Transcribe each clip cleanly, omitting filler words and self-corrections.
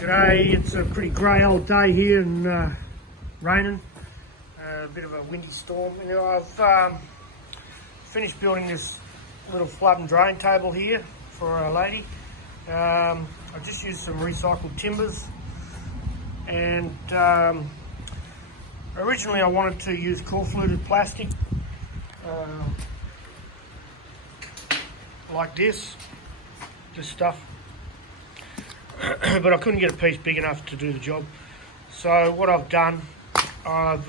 G'day, it's a pretty grey old day here and raining, a bit of a windy storm. You know, I've finished building this little flood and drain table here for a lady. I just used some recycled timbers, and originally I wanted to use core fluted plastic like this stuff. But I couldn't get a piece big enough to do the job. So what I've done, it's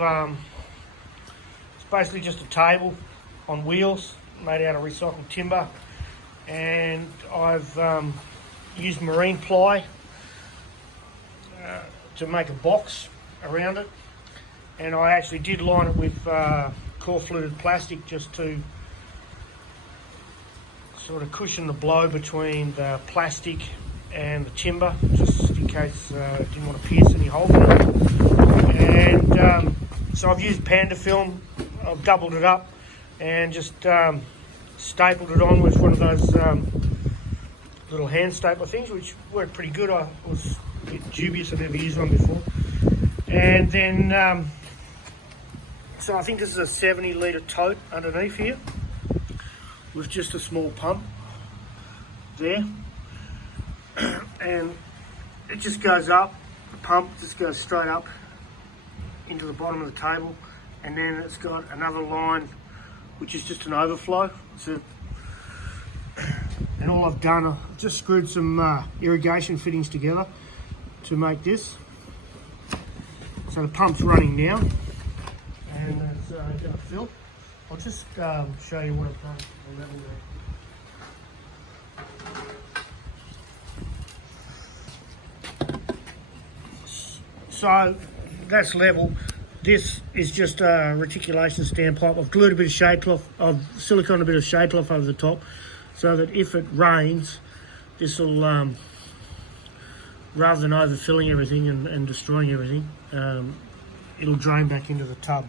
basically just a table on wheels made out of recycled timber, and I've used marine ply to make a box around it, and I actually did line it with core fluted plastic just to sort of cushion the blow between the plastic and the timber, just in case I didn't want to pierce any holes in it. And so I've used panda film, I've doubled it up and just stapled it on with one of those little hand stapler things, which worked pretty good. I was a bit dubious, I've never used one before. And then so I think this is a 70 litre tote underneath here with just a small pump there. And it just goes up, the pump just goes straight up into the bottom of the table, and then it's got another line which is just an overflow. So, and all I've done, I've just screwed some irrigation fittings together to make this. So the pump's running now, and it's going to fill. I'll just show you what I've done on that one there. So that's level. This is just a reticulation standpipe. I've glued a bit of shade cloth, I've siliconed a bit of shade cloth over the top, so that if it rains, this will, rather than overfilling everything and destroying everything, it'll drain back into the tub.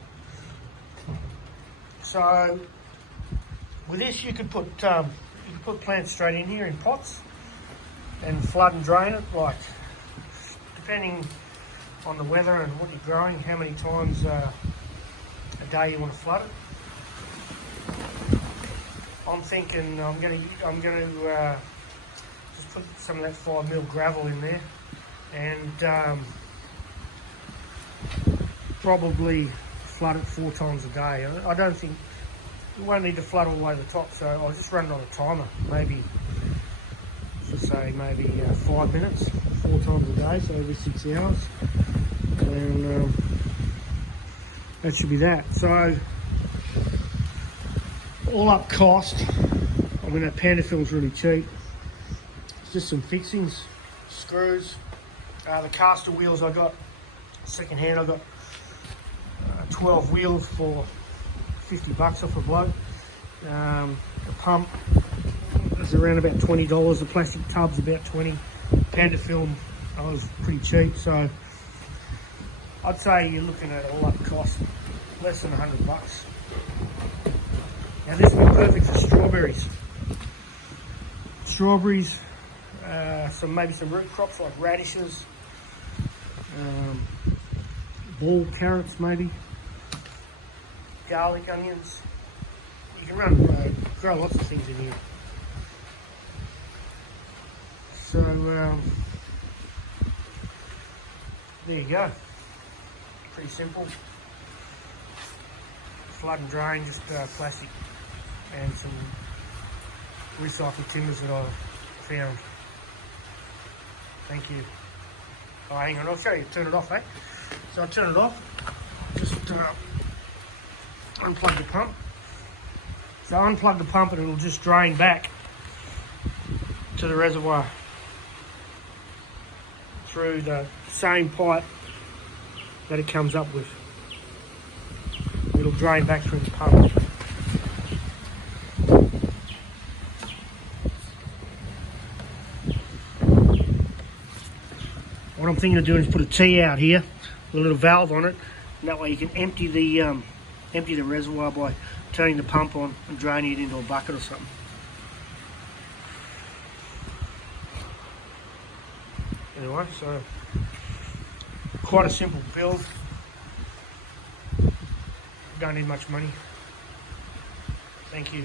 So with this, you could put plants straight in here in pots and flood and drain it, like depending on the weather and what you're growing, how many times a day you want to flood it. I'm thinking I'm going to just put some of that 5mm gravel in there and probably flood it 4 times a day. I don't think you won't need to flood all the way to the top, so I'll just run it on a timer, maybe for say maybe 5 minutes, 4 times a day, so every 6 hours. And that should be that. So all up cost, I mean that panda film's really cheap. It's just some fixings, screws, the caster wheels I got second hand. I got 12 wheels for $50 off a bloke. The pump is around about $20. The plastic tub's about 20. Panda film I was pretty cheap, so I'd say you're looking at all up cost less than $100. Now this would be perfect for strawberries. Strawberries, maybe some root crops like radishes, ball carrots maybe, garlic, onions. You can grow lots of things in here. So there you go. Pretty simple. Flood and drain, just plastic and some recycled timbers that I found. Thank you. Oh, hang on, I'll show you. Turn it off, eh? So I turn it off. Just unplug the pump. So unplug the pump and it'll just drain back to the reservoir through the same pipe that it comes up with. It'll drain back through the pump. What I'm thinking of doing is put a T out here with a little valve on it, and that way you can empty the reservoir by turning the pump on and draining it into a bucket or something. Anyway, so quite a simple build. Don't need much money. Thank you.